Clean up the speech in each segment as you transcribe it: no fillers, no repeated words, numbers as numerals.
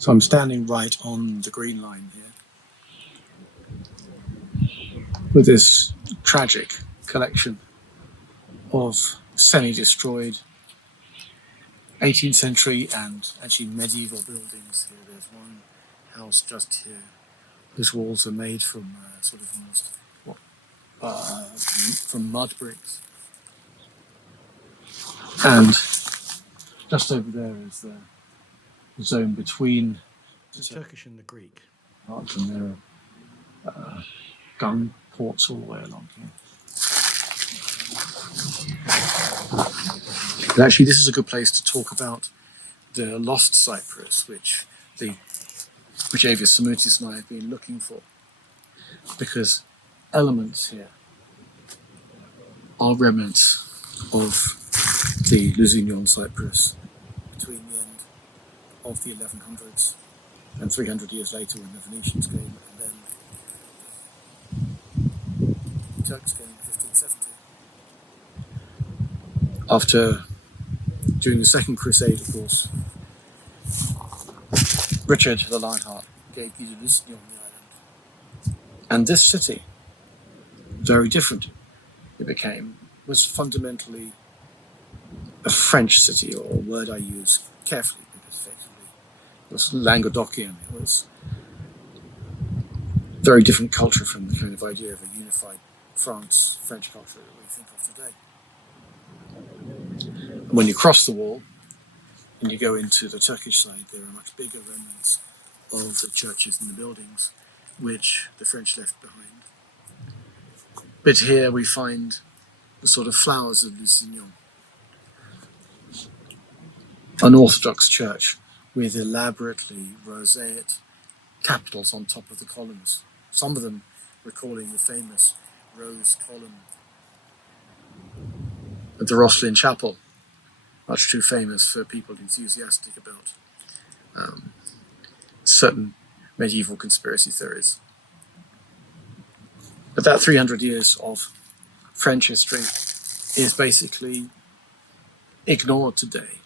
So I'm standing right on the green line here with this tragic collection of semi-destroyed 18th century and actually medieval buildings here. There's one house just here whose walls are made from sort of almost from mud bricks, and just over there is the zone between the Turkish and the Greek parts, and there are gun ports all the way along here. But actually, this is a good place to talk about the lost Cyprus, which Avius Samutis and I have been looking for, because elements here are remnants of the Lusignan Cyprus between the end of the 1100s and 300 years later when the Venetians came, and then the Turks came in 1570. During the Second Crusade, of course, Richard the Lionheart gave Guy de Lusignan the island. And this city, very different it became, was fundamentally a French city, or a word I use carefully because effectively it was Languedocian. It was a very different culture from the kind of idea of a unified French culture that we think of today. And when you cross the wall and you go into the Turkish side, there are much bigger remnants of the churches and the buildings which the French left behind. But here we find the sort of flowers of Lusignan. An Orthodox church with elaborately roseate capitals on top of the columns, some of them recalling the famous rose column at the Rosslyn Chapel, much too famous for people enthusiastic about certain medieval conspiracy theories. But that 300 years of French history is basically ignored today.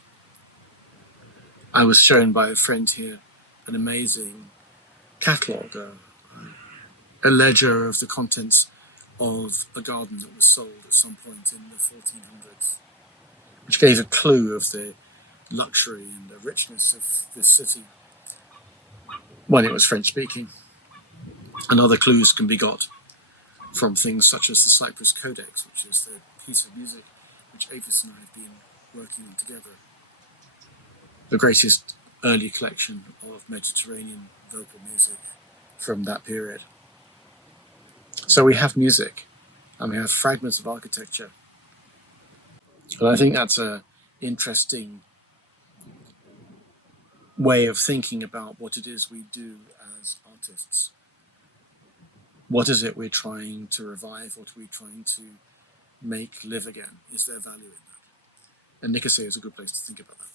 I was shown by a friend here an amazing catalogue, a ledger of the contents of a garden that was sold at some point in the 1400s, which gave a clue of the luxury and the richness of this city when it was French-speaking. And other clues can be got from things such as the Cyprus Codex, which is the piece of music which Avis and I have been working on together. The greatest early collection of Mediterranean vocal music from that period. So we have music, and we have fragments of architecture. And I think that's an interesting way of thinking about what it is we do as artists. What is it we're trying to revive? What are we trying to make live again? Is there value in that? And Nicosia is a good place to think about that.